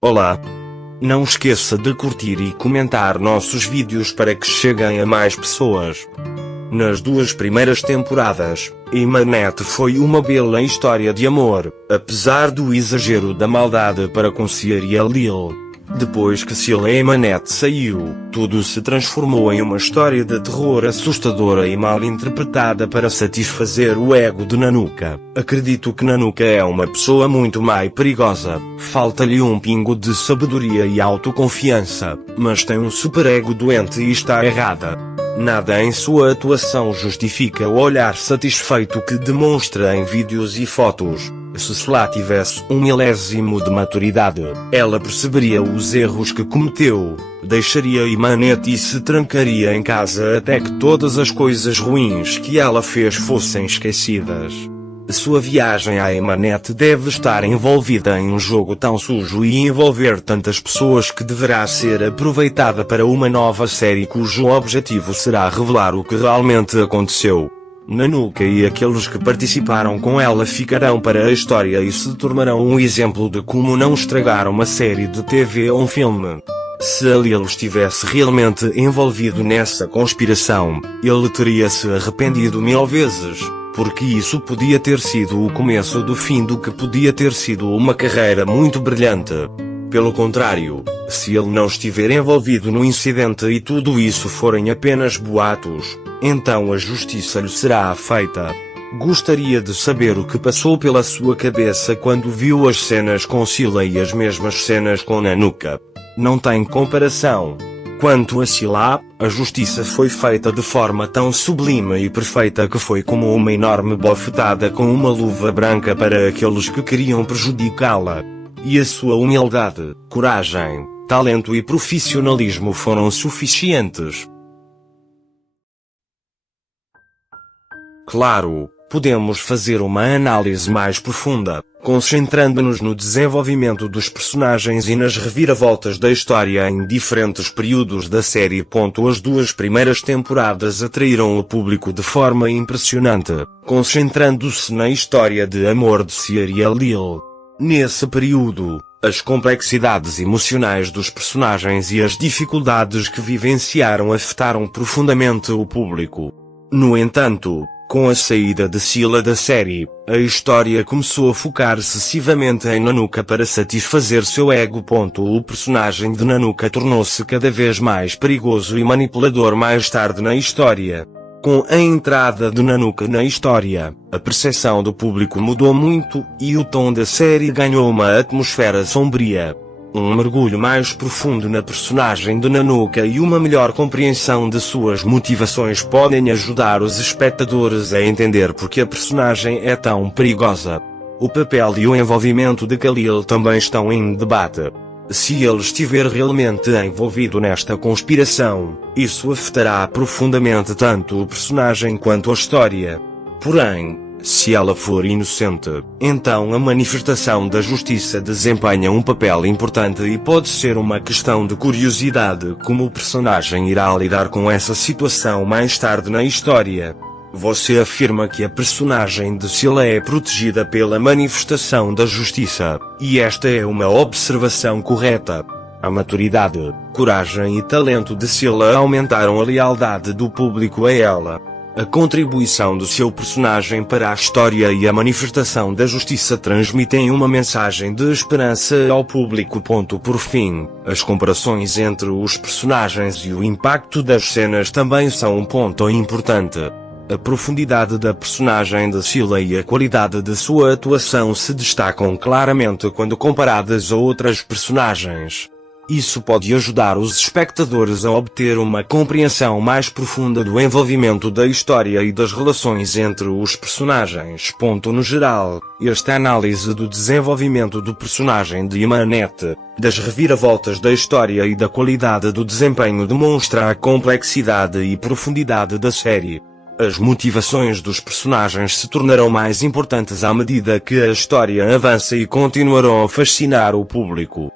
Olá! Não esqueça de curtir e comentar nossos vídeos para que cheguem a mais pessoas. Nas duas primeiras temporadas, Emanette foi uma bela história de amor, apesar do exagero da maldade para com Ciara e Lil. Depois que Ciara e Emanette saiu, tudo se transformou em uma história de terror assustadora e mal interpretada para satisfazer o ego de Nanuka. Acredito que Nanuka é uma pessoa muito mais perigosa, falta-lhe um pingo de sabedoria e autoconfiança, mas tem um superego doente e está errada. Nada em sua atuação justifica o olhar satisfeito que demonstra em vídeos e fotos. Se lá tivesse um milésimo de maturidade, ela perceberia os erros que cometeu, deixaria Emanette e se trancaria em casa até que todas as coisas ruins que ela fez fossem esquecidas. Sua viagem à Emanette deve estar envolvida em um jogo tão sujo e envolver tantas pessoas que deverá ser aproveitada para uma nova série cujo objetivo será revelar o que realmente aconteceu. Nanuka e aqueles que participaram com ela ficarão para a história e se tornarão um exemplo de como não estragar uma série de TV ou um filme. Se Lil estivesse realmente envolvido nessa conspiração, ele teria se arrependido 1000 vezes, porque isso podia ter sido o começo do fim do que podia ter sido uma carreira muito brilhante. Pelo contrário, se ele não estiver envolvido no incidente e tudo isso forem apenas boatos, então a justiça lhe será feita. Gostaria de saber o que passou pela sua cabeça quando viu as cenas com Ciara e as mesmas cenas com Nanuka. Não tem comparação. Quanto a Ciara, a justiça foi feita de forma tão sublime e perfeita que foi como uma enorme bofetada com uma luva branca para aqueles que queriam prejudicá-la. E a sua humildade, coragem, talento e profissionalismo foram suficientes. Claro, podemos fazer uma análise mais profunda, concentrando-nos no desenvolvimento dos personagens e nas reviravoltas da história em diferentes períodos da série. As duas primeiras temporadas atraíram o público de forma impressionante, concentrando-se na história de amor de Ciara e Lil. Nesse período, as complexidades emocionais dos personagens e as dificuldades que vivenciaram afetaram profundamente o público. No entanto, com a saída de Ciara da série, a história começou a focar excessivamente em Nanuka para satisfazer seu ego. O personagem de Nanuka tornou-se cada vez mais perigoso e manipulador mais tarde na história. Com a entrada de Nanuka na história, a percepção do público mudou muito, e o tom da série ganhou uma atmosfera sombria. Um mergulho mais profundo na personagem de Nanuka e uma melhor compreensão de suas motivações podem ajudar os espectadores a entender porque a personagem é tão perigosa. O papel e o envolvimento de Khalil também estão em debate. Se ele estiver realmente envolvido nesta conspiração, isso afetará profundamente tanto o personagem quanto a história. Porém, se ela for inocente, então a manifestação da justiça desempenha um papel importante e pode ser uma questão de curiosidade como o personagem irá lidar com essa situação mais tarde na história. Você afirma que a personagem de Ciara é protegida pela manifestação da justiça, e esta é uma observação correta. A maturidade, coragem e talento de Ciara aumentaram a lealdade do público a ela. A contribuição do seu personagem para a história e a manifestação da justiça transmitem uma mensagem de esperança ao público. Por fim, as comparações entre os personagens e o impacto das cenas também são um ponto importante. A profundidade da personagem de Ciara e a qualidade de sua atuação se destacam claramente quando comparadas a outras personagens. Isso pode ajudar os espectadores a obter uma compreensão mais profunda do envolvimento da história e das relações entre os personagens. No geral, esta análise do desenvolvimento do personagem de Emanette, das reviravoltas da história e da qualidade do desempenho demonstra a complexidade e profundidade da série. As motivações dos personagens se tornarão mais importantes à medida que a história avança e continuarão a fascinar o público.